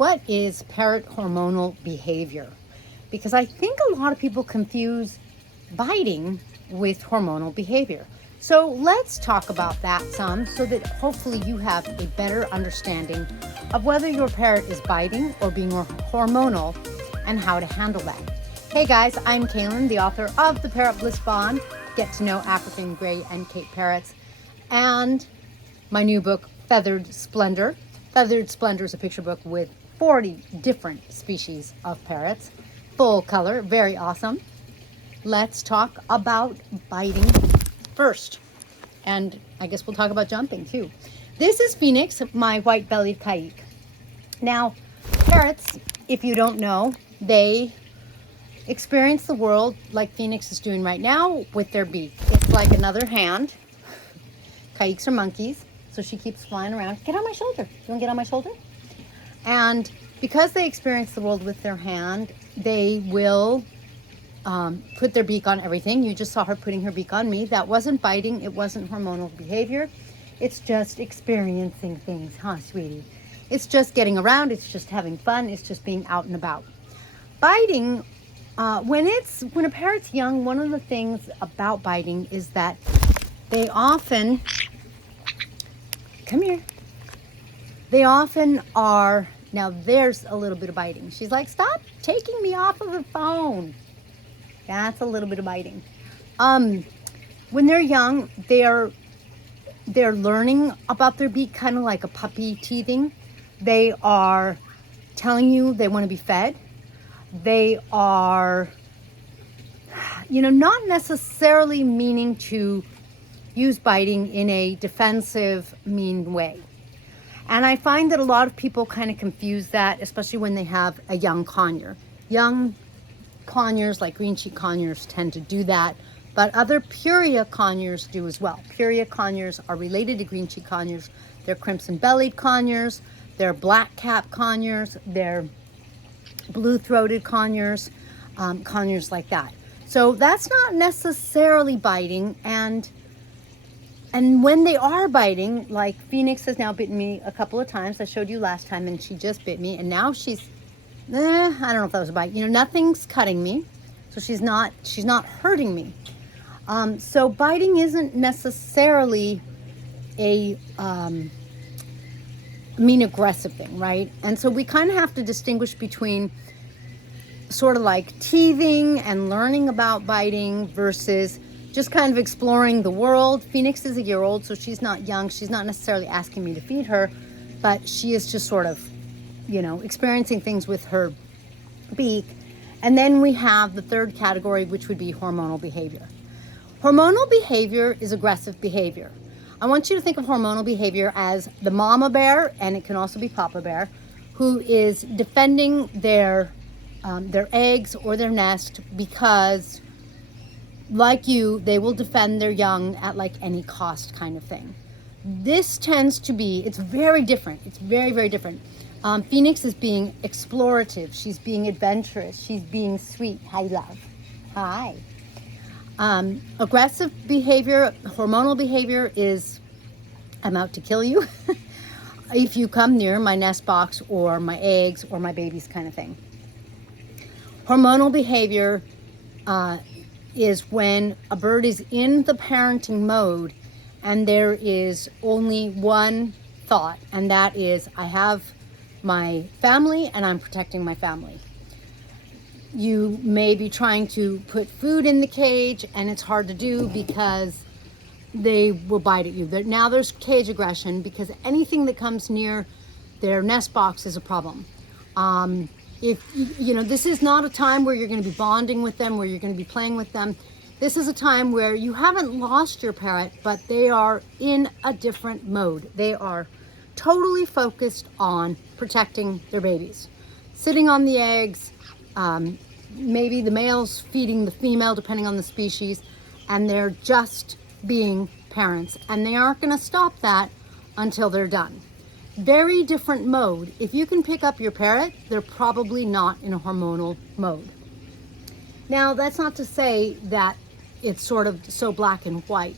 what is parrot hormonal behavior? Because I think a lot of people confuse biting with hormonal behavior. So let's talk about that some so that hopefully you have a better understanding of whether your parrot is biting or being hormonal and how to handle that. Hey guys, I'm Kaylin, the author of The Parrot Bliss Bond, Get to Know African Gray and Cape Parrots, and my new book, Feathered Splendor. Feathered Splendor is a picture book with 40 different species of parrots, full color, very awesome. Let's talk about biting first, and I guess we'll talk about jumping too. This is Phoenix, my white-bellied kike. Now, parrots, if you don't know, they experience the world like Phoenix is doing right now with their beak. It's like another hand. Kikes are monkeys, so she keeps flying around. Get on my shoulder. You want to get on my shoulder? And because they experience the world with their hand, they will put their beak on everything. You just saw her putting her beak on me. That wasn't biting. It wasn't hormonal behavior. It's just experiencing things, huh, sweetie? It's just getting around. It's just having fun. It's just being out and about. Biting, when a parrot's young, one of the things about biting is that they often, come here. They often are, now there's a little bit of biting. She's like, stop taking me off of the phone. That's a little bit of biting. When they're young, they're learning about their beak, kind of like a puppy teething. They are telling you they want to be fed. They are, not necessarily meaning to use biting in a defensive, mean way. And I find that a lot of people kind of confuse that, especially when they have a young conure. Young conures, like green cheek conures, tend to do that, but other Puria conures do as well. Puria conures are related to green cheek conures. They're crimson-bellied conures, they're black cap conures, they're blue-throated conures, conures like that. So that's not necessarily biting, and when they are biting, like Phoenix has now bitten me a couple of times. I showed you last time, and she just bit me, and now she's, I don't know if that was a bite. Nothing's cutting me, so she's not hurting me. So biting isn't necessarily a mean aggressive thing, right? And so we kind of have to distinguish between sort of like teething and learning about biting versus just kind of exploring the world. Phoenix is a year old, so she's not young. She's not necessarily asking me to feed her, but she is just sort of, experiencing things with her beak. And then we have the third category, which would be hormonal behavior. Hormonal behavior is aggressive behavior. I want you to think of hormonal behavior as the mama bear, and it can also be papa bear, who is defending their eggs or their nest because, like you, they will defend their young at like any cost kind of thing. This tends to be, it's very different. It's very, very different. Phoenix is being explorative. She's being adventurous. She's being sweet. Hi, love. Hi. Aggressive behavior, hormonal behavior is, I'm out to kill you if you come near my nest box or my eggs or my babies kind of thing. Hormonal behavior is when a bird is in the parenting mode and there is only one thought, and that is, I have my family and I'm protecting my family. You may be trying to put food in the cage and it's hard to do because they will bite at you. Now there's cage aggression because anything that comes near their nest box is a problem. If this is not a time where you're going to be bonding with them, where you're going to be playing with them. This is a time where you haven't lost your parrot, but they are in a different mode. They are totally focused on protecting their babies, sitting on the eggs, maybe the male's feeding the female, depending on the species, and they're just being parents, and they aren't going to stop that until they're done. Very different mode. If you can pick up your parrot, they're probably not in a hormonal mode. Now, that's not to say that it's sort of so black and white.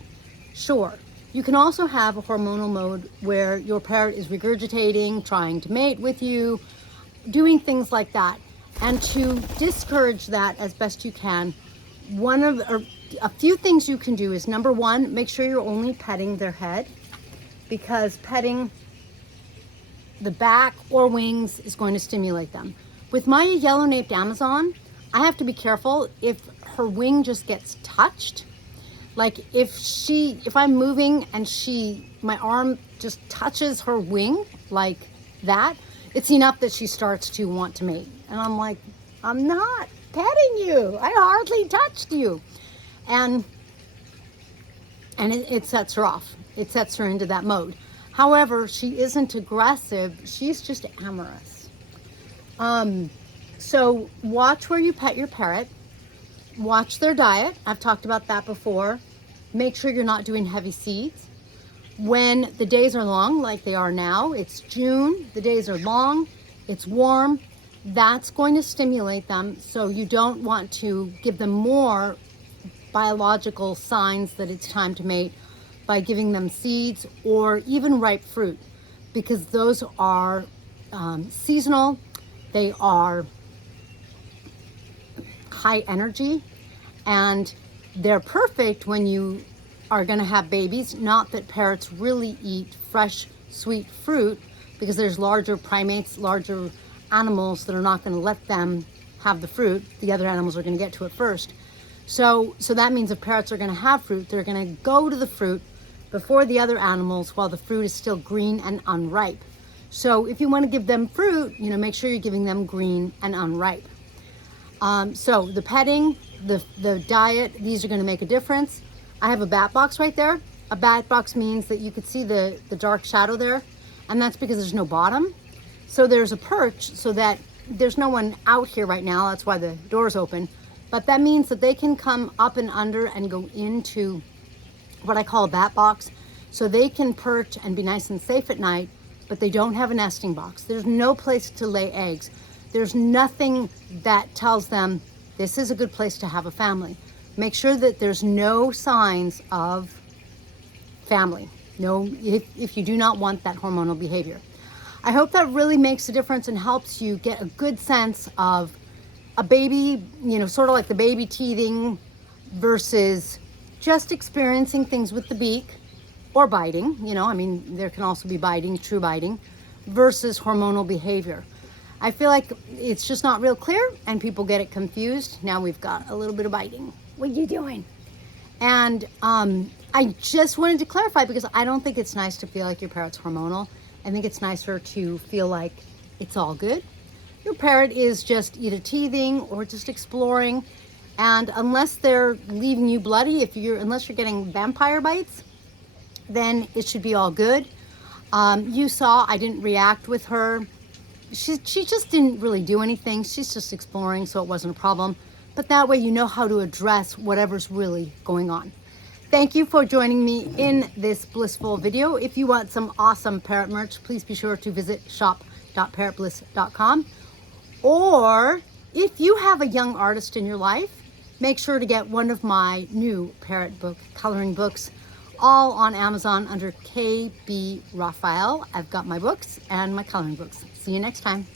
Sure, you can also have a hormonal mode where your parrot is regurgitating, trying to mate with you, doing things like that. And to discourage that as best you can, a few things you can do is, number one, make sure you're only petting their head, because petting the back or wings is going to stimulate them. With my yellow-naped Amazon, I have to be careful if her wing just gets touched. Like if I'm moving and my arm just touches her wing like that, it's enough that she starts to want to mate. And I'm like, I'm not petting you. I hardly touched you. And it sets her off. It sets her into that mode. However, she isn't aggressive. She's just amorous. So watch where you pet your parrot. Watch their diet. I've talked about that before. Make sure you're not doing heavy seeds. When the days are long, like they are now, it's June, the days are long, it's warm, that's going to stimulate them. So you don't want to give them more biological signs that it's time to mate by giving them seeds or even ripe fruit, because those are seasonal, they are high energy, and they're perfect when you are going to have babies. Not that parrots really eat fresh, sweet fruit, because there's larger primates, larger animals that are not going to let them have the fruit. The other animals are going to get to it first. So that means if parrots are going to have fruit, they're going to go to the fruit before the other animals while the fruit is still green and unripe. So if you want to give them fruit, make sure you're giving them green and unripe. So the petting, the diet, these are going to make a difference. I have a bat box right there. A bat box means that you could see the dark shadow there, and that's because there's no bottom. So there's a perch so that there's no one out here right now. That's why the door's open. But that means that they can come up and under and go into what I call a bat box, so they can perch and be nice and safe at night, but they don't have a nesting box. There's no place to lay eggs. There's nothing that tells them this is a good place to have a family. Make sure that there's no signs of family. No, if you do not want that hormonal behavior. I hope that really makes a difference and helps you get a good sense of a baby, sort of like the baby teething versus just experiencing things with the beak or biting. There can also be biting, true biting, versus hormonal behavior. I feel like it's just not real clear and people get it confused. Now we've got a little bit of biting. What are you doing? And I just wanted to clarify, because I don't think it's nice to feel like your parrot's hormonal. I think it's nicer to feel like it's all good. Your parrot is just either teething or just exploring. And unless they're leaving you bloody, unless you're getting vampire bites, then it should be all good. You saw I didn't react with her. She just didn't really do anything. She's just exploring, so it wasn't a problem. But that way you know how to address whatever's really going on. Thank you for joining me in this blissful video. If you want some awesome parrot merch, please be sure to visit shop.parrotbliss.com. Or if you have a young artist in your life, make sure to get one of my new parrot book coloring books, all on Amazon under KB Raphael. I've got my books and my coloring books. See you next time.